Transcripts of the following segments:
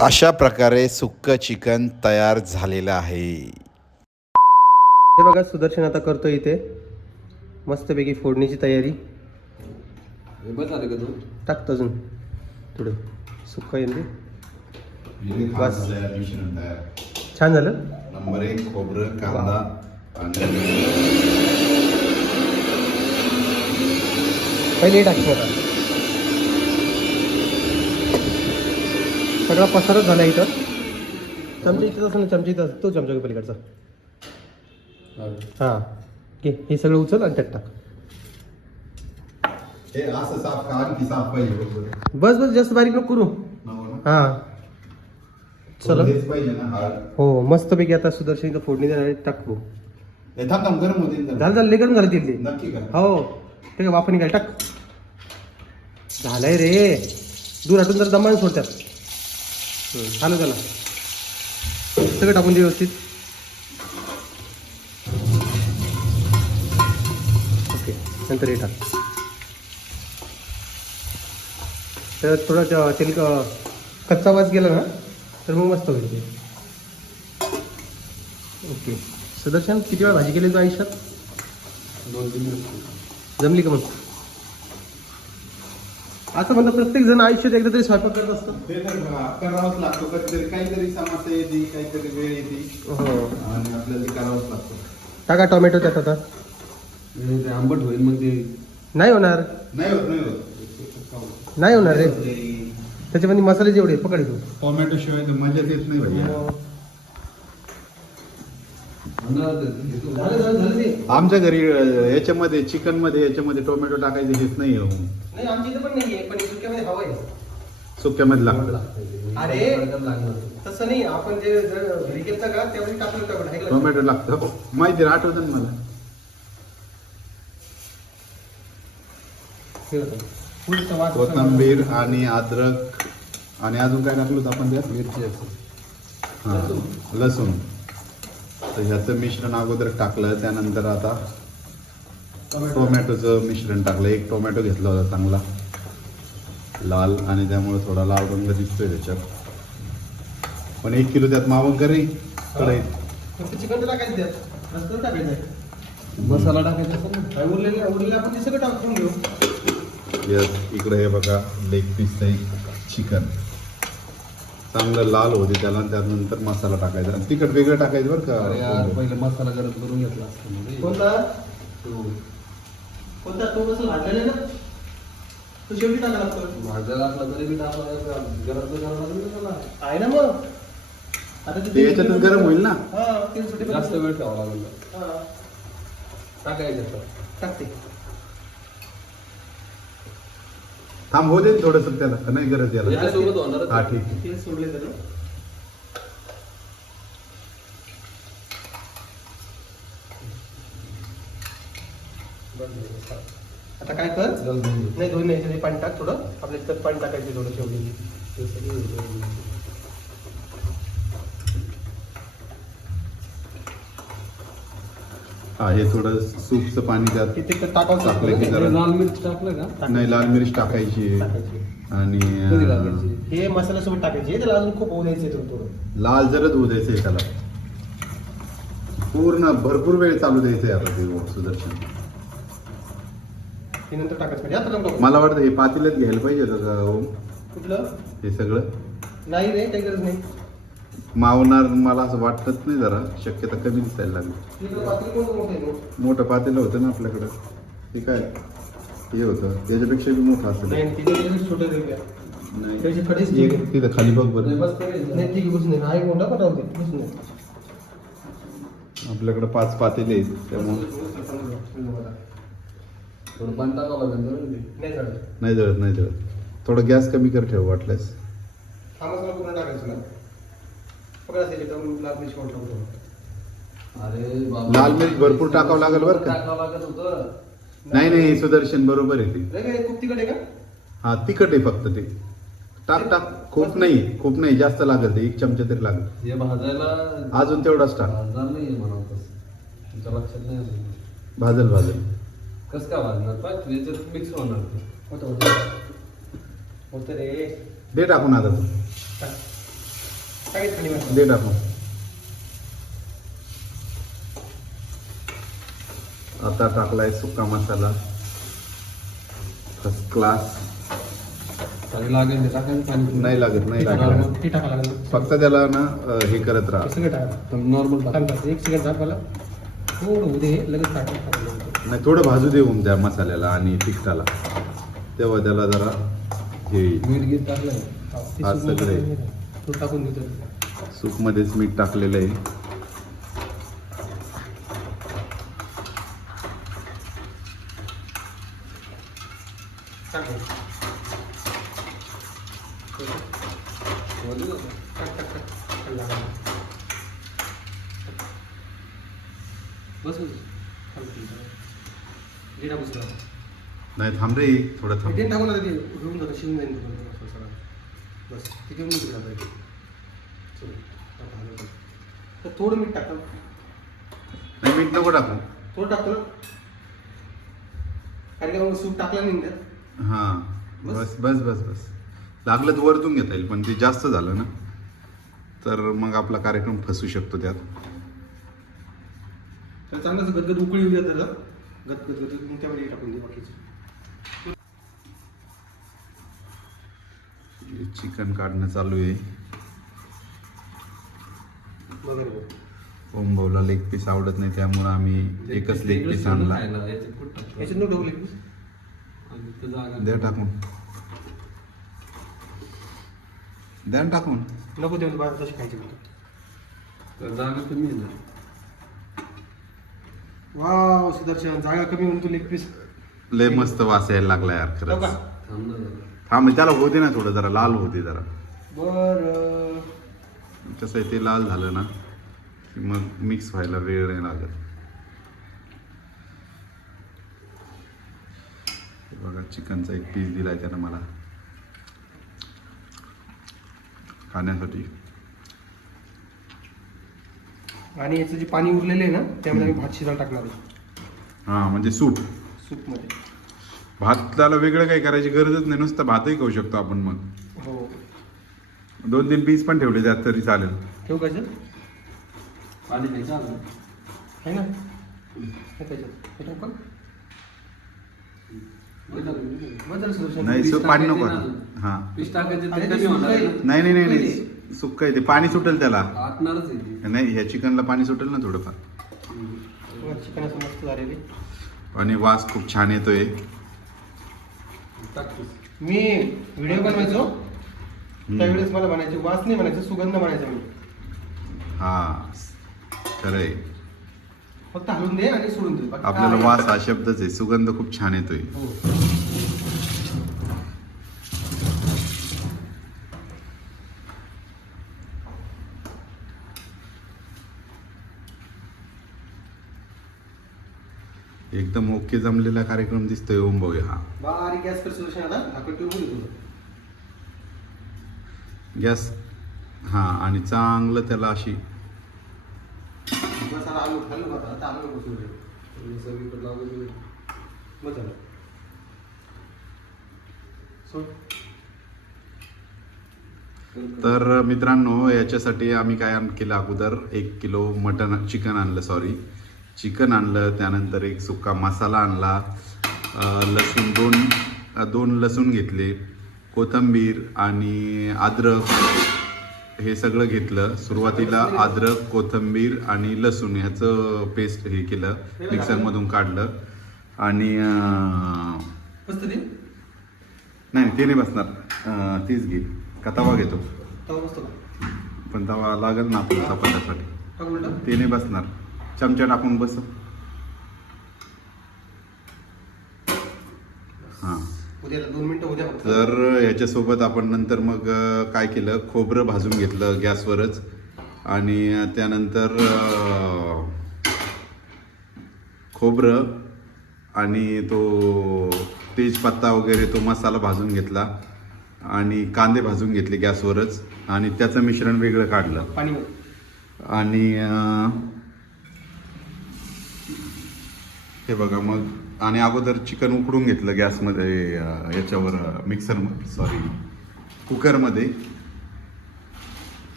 अशा प्रकारे सुक्क चिकन तयार झालेलं आहे. हे बघा सुदर्शन आता करतोय इथे. मस्तपैकी फोडणीची तयारी. टाकतो अजून. थोडं सुक्का येईल बस. छान झालं. नंबर एक खोबरं कांदा पहिले टाकतो सगळा पसारच झाला इथं. चमचा इथं असं ना चमचा इथं तो चमचा पलीकडचा. हां. घे हे सगळं उचल आणि त्यात टाक. का बस बस जास्त बारीक नको करू? हां. चला. हो मस्तपैकी आता सुदर्शन इथं फोडणी देणार टाकू. झालं झालं लय गरम झालं का हो. ते का वाफा निघाल टाक. झालंय रे. दूर हटून जर दमाने सोडतात हम्म, झालं. झालं सगळं टाकून दे व्यवस्थित. ओके नंतर हे टाक. तर थोडं तेल क- कच्चा वास गेला ना तर मग मस्त होईल ते. ओके. सुदर्शन किती वेळा भाजी केली तू आयुष्यात? दोन तीन जमली का मग? असं म्हणतं प्रत्येक जण आयुष्यात एकदा तरी स्वयंपाक करत असतो. ते तर करावंच लागतो कधीतरी काहीतरी समस्या येते काहीतरी वेळ येते. हो. आणि आपल्याला ते करावंच लागतं. टाका टोमॅटो त्यात आता. ते आंबट होईल मग ते नाही होणार. नाही होत नाही होत. नाही होणार रे. त्याच्यामध्ये मसाले जेवढे पकड घेऊ टोमॅटो शिवाय तर मजाच येत नाही भैया आमच्या घरी याच्यामध्ये चिकनमध्ये याच्यामध्ये टोमॅटो टाकायचं हेच नाही हो. नाही आमच्या इथं पण नाहीये पण सुक्यामध्ये हवं आहे सुक्यामध्ये लागतं अरे. तसं नाही आपण जे घरी घेतलं का त्यावेळी टाकलं टाकलं का लक्षात? टोमॅटो लागतं माहिती आहे, आठवतं ना मला. हे कोथंबीर आणि अद्रक आणि अजून काय टाकलं होतं आपण त्यात? मिरची हां. लसूण. तर ह्याचं मिश्रण अगोदर टाकलं त्यानंतर आता टोमॅटोचं मिश्रण टाकलं. एक टोमॅटो घेतला होता चांगला लाल आणि त्यामुळे थोडा लाल रंग दिसतोय त्याच्यात. पण एक किलो त्यात मावून करे. मसाला टाकायचा यस इकडे हे बघा लेग पीस चिकन. चांगलं लाल होते त्याला त्यानंतर मसाला टाकायचा. तिखट वेगळं टाकायचं बरं का? पहिले मसाला गरम करून घेतला असता ना रे. कोणता? तो. कोणता? तो कसं भाजलेला ना? तो शेवटी टाका लागतो भाज्या लागला तरी मी टाकला गरम. आहे ना मग. आता ते गरम होईल ना? हा जास्त वेळ ठेवावा लागेल. हा. टाकायचं. टाकते. थांब हो दे थोडस त्याला. का नाही गरज याला. हा. ठीक आहे. तेल सोडले तर आता काय कर. नाही दोन नाही पाणी टाक थोडं. आपल्या पाणी टाकायचं थोडं शेवटी ते सगळं होतं. हा हे थोडं सूपचं पाणी त्यात टाकावं टाकलं की. जरा- लाल मिरच टाकलं का? नाही लाल मिरच टाकायची. आणि कधी अं, टाकायची हे मसाल्यासोबत टाकायचे. त्याला अजून खूप होऊ द्यायचे थोडं थोडं लाल जरच होऊ द्यायचंय त्याला. पूर्ण भरपूर वेळ चालू द्यायचंय आता ते सुदर्शन. ते नंतर टाकायचं म्हणजे आता नको टाकू. मला वाटतं हे पातेल्यात घ्यायला पाहिजे होतं का ओम. कुठलं? हे सगळं? नाही रे काही गरज नाही. मावणार मला असं वाटतच नाही जरा. शक्यता कमी दिसायला लागली. मोठं पातेलं होतं ना आपल्याकडं. ते काय? हे होतं. त्याच्यापेक्षा बी मोठं असेल. नाही तिथे खाली बघ नाही, बरं आपल्याकडं पाच पातेले आहेत. त्यामुळे नाही जळत. नाही जळत थोडं गॅस कमी कर ठेव वाटल्यास हा मसाला पूर्ण टाकायचा ना पकडा लाल मिरची पावडर टाकतो अरे बाबा. लाल मिरच भरपूर टाकावं लागेल बरं का? टाकावं लागत होतं. नाही नाही सुदर्शन बरोबर आहे ते. खूप तिखट आहे का? हा तिखट आहे फक्त ते. टाक टाक. खूप नाही खूप नाही जास्त लागत एक चमचा तरी लागत हे भाजायला अजून तेवढाच टाक. भाजणार तुमच्या लक्षात नाही आलं भाजल भाजल. कसं काय भाजणार? याच्यात मिक्स होणार ते. होतं होतं. होतं रे. दे टाकून आता तू. टाक. वर. दे टाकून आता टाकलाय सुका मसाला. फर्स्ट क्लास पाणी लागेल पाणी नाही लागत नाही लागत. फक्त त्याला ना हे करत राहा. नॉर्मल. एक थांब मला. थोडं उद्या हे लगेच नाही थोडं भाजू देऊन त्या मसाल्याला आणि तिखटाला तेव्हा त्याला जरा हे येईल. तो टाकून देतो सूपमध्येच मीठ टाकलेलं आहे. नाही थांब रे थोडं थांब टाकून घेऊन जातं शिवून जाईल. बस ते घेऊन. चल, हलव टाक. तर थोडं मीठ टाका नाही मीठ नको टाकू. थोडं टाकतो ना कारण की मग सूप टाकला नाही. हा. बस. बस बस बस लागलं तर वरतून घेता येईल पण ते जास्त झालं ना. तर मग आपला कार्यक्रम फसू शकतो त्यात. तर चांगलं असं गदगद उकळी येऊ द्या त्याला. गदगद गदगद. मग त्यामध्ये टाकून दे बाकीचं. चिकन काढणं चालू आहे. बघा रे भाऊ. ओम भाऊला लेग पीस आवडत नाही त्यामुळे आम्ही एकच लेग पीस आणला. द्या टाकून. द्या ना टाकून. नको ते बाहेर तशी खायची जागा कमी आहे वाव सुदर्शन जागा कमी म्हणून तू लेग पीस लय मस्त वास यायला लागला यार हो खरंच का? थांब ना जरा. हा म्हणजे त्याला होते ना थोडं जरा लाल होते जरा. बर. कसं आहे ते लाल झालं ना की मग मिक्स व्हायला वेळ नाही लागत. हे बघा चिकनचा एक पीस दिलाय त्यानं मला. खाण्यासाठी. आणि याचं जे पाणी उरलेलं आहे ना त्यामध्ये आम्ही भात शिजायला टाकणार आहे. हा म्हणजे सूप. सूपमध्ये. भाताला वेगळं काही करायची गरजच नाही. नुसतं भातही खाऊ शकतो आपण मग. हो. दोन तीन पीस पण ठेवले त्यात तरी चालेल. ठेवू का याच्यात? पाणी अजून. आहे ना? हे त्याच्यात हे टाकू का? सुदर्शन. नाही पाणी नको आता. हा. पीस टाकायचे अरे ते ते कमी होणार आहे सुकं ना. नाही नाही नाही सुकं नाही सुक्क आहे ते. पाणी सुटेल त्याला. आटणारच आहे ते. नाही ह्या चिकनला पाणी सुटेल ना थोडंफार. मस्त झालेले आणि वास खूप छान येतोय. मी व्हिडिओ बनवायचो. त्यावेळेस मला म्हणायचे वास नाही म्हणायचं सुगंध म्हणायचा मी. हा खरंय. फक्त हलवून दे आणि सोडून दे. बाकी आपल्याला काय- वास हा शब्दच आहे. सुगंध खूप छान येतोय. हो. एकदम ओके जमलेला कार्यक्रम दिसतोय ओम भाऊ हा. बारीक गॅस गॅस हा आणि चांगलं त्याला अशी. तर मित्रांनो याच्यासाठी आम्ही काय केलं अगोदर? एक किलो मटन चिकन आणलं सॉरी चिकन आणलं त्यानंतर एक सुका मसाला आणला. लसूण दोन दोन लसूण घेतले कोथंबीर आणि अद्रक हे सगळं घेतलं. सुरुवातीला अद्रक कोथंबीर आणि लसूण ह्याचं पेस्ट हे केलं मिक्सरमधून काढलं. आणि नाही ते नाही बसणार. तीच घे. का तवा घेतो? पण तवा लागेल ना आपल्या चपात्यासाठी. ते नाही बसणार. चमचा टाकून बस. हां. उद्या दोन मिनिटं उद्या फक्त. तर ह्याच्यासोबत आपण नंतर मग अं, काय केलं? खोबरं भाजून घेतलं गॅसवरच. आणि अं, त्यानंतर अं, खोबरं आणि तो तेजपत्ता वगैरे तो मसाला भाजून घेतला. आणि कांदे भाजून घेतले गॅसवरच. आणि त्याचं मिश्रण वेगळं काढलं. पाणी आणि अं, हे बघा मग आणि अगोदर चिकन उकडून घेतलं गॅसमध्ये याच्यावर मिक्सर सॉरी कुकरमध्ये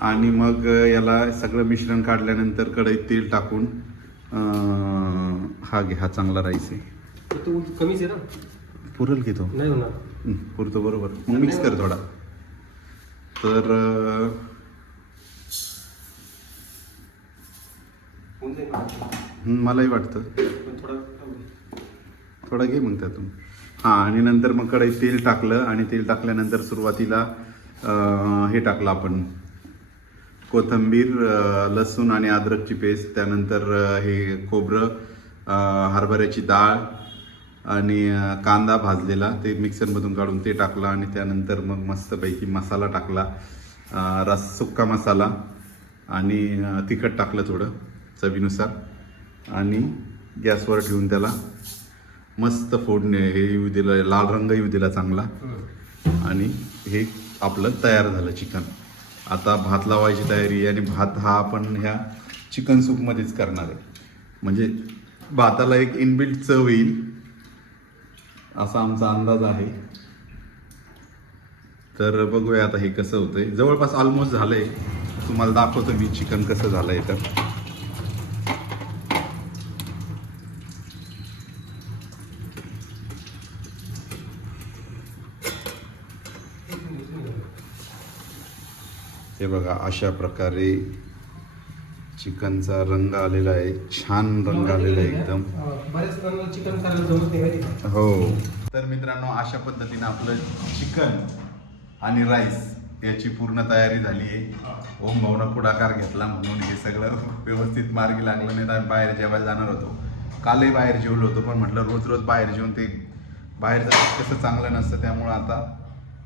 आणि मग याला सगळं मिश्रण काढल्यानंतर कढईत तेल टाकून हा घे हा चांगला राईस आहे. तो कमीच आहे ना? पुरल की तो? नाही होणार. पुरतो बरोबर. मग मिक्स कर थोडा. तर मलाही वाटतं. थोडा घे मग त्यातून. हां आणि नंतर मग कढईत तेल टाकलं आणि तेल टाकल्यानंतर सुरुवातीला हे टाकलं आपण. कोथिंबीर लसूण आणि अद्रकची पेस्ट त्यानंतर हे खोबरं हरभऱ्याची डाळ आणि कांदा भाजलेला ते मिक्सरमधून काढून ते टाकलं आणि त्यानंतर मग मस्तपैकी मसाला टाकला रस सुक्का मसाला आणि तिखट टाकलं थोडं चवीनुसार आणि गॅसवर ठेवून त्याला मस्त फोडणे हे येऊ दिलं लाल रंग येऊ दिला चांगला. आणि हे आपलं तयार झालं चिकन. आता भात लावायची तयारी आणि भात हा आपण ह्या चिकन सूपमध्येच करणार आहे. म्हणजे भाताला एक इनबिल्ट चव येईल. असा आमचा अंदाज आहे. तर बघूया आता हे कसं होतंय. जवळपास ऑलमोस्ट झालंय. तुम्हाला दाखवतो मी चिकन कसं झालंय तर. हे बघा अशा प्रकारे चिकनचा रंग आलेला आहे. छान रंग आलेला आहे एकदम. हा? हो. तर मित्रांनो अशा पद्धतीने आपलं चिकन आणि राईस याची पूर्ण तयारी झाली आहे. ओम भाऊनं पुढाकार घेतला म्हणून हे सगळं व्यवस्थित मार्गी लागलं नाही तर आम्ही बाहेर जेवायला जाणार होतो. कालही बाहेर जेवलो होतो पण म्हटलं रोज रोज बाहेर जेवून ते बाहेर जाणं कसं चांगलं नसतं त्यामुळं आता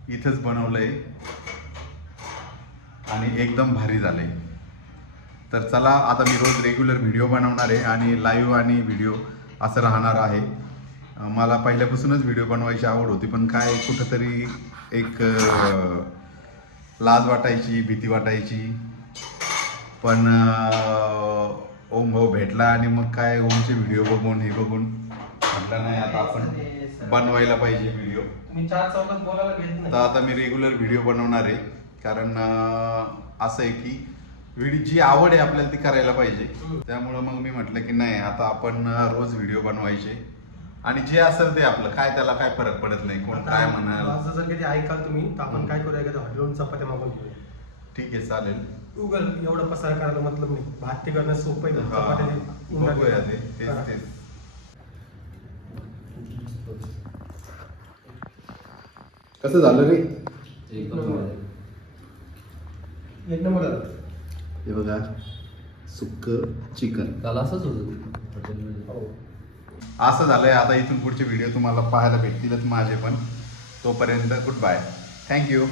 इथंच बनवलंय. आणि एकदम भारी झालंय तर चला आता मी रोज रेग्युलर व्हिडिओ बनवणार आहे आणि लाईव्ह आणि व्हिडिओ असं राहणार आहे. मला पहिल्यापासूनच व्हिडिओ बनवायची आवड होती पण काय कुठंतरी एक लाज वाटायची भीती वाटायची. पण ओम भाऊ भेटला आणि मग काय ओमचे व्हिडिओ बघून हे बघून म्हटलं नाही आता आपण बनवायला पाहिजे व्हिडिओ तर आता मी रेग्युलर व्हिडिओ बनवणार आहे. कारण असं आहे की व्हिडिओ जी आवड आहे आपल्याला ती करायला पाहिजे. त्यामुळं मग मी म्हटलं की नाही आता आपण रोज व्हिडिओ बनवायचे. आणि जे असेल ते आपलं काय त्याला काय फरक पडत नाही कोण काय म्हणाल. असं जर कधी ऐकाल तुम्ही तर आपण काय करूया एखाद्या हॉटेलवरून चपात्या मागून घेऊया. ठीक आहे चालेल. गुगल एवढं पसार करायला मतलब नाही. भात ते करणं सोपं आहे चपात्या बघूया ते. तेच कसं झालं रे? एक नंबर. हे बघा सुक्क चिकन. काल असंच होतं हो. असं झालंय आता इथून पुढचे व्हिडिओ तुम्हाला पाहायला भेटतीलच माझे पण. तोपर्यंत गुड बाय थँक्यू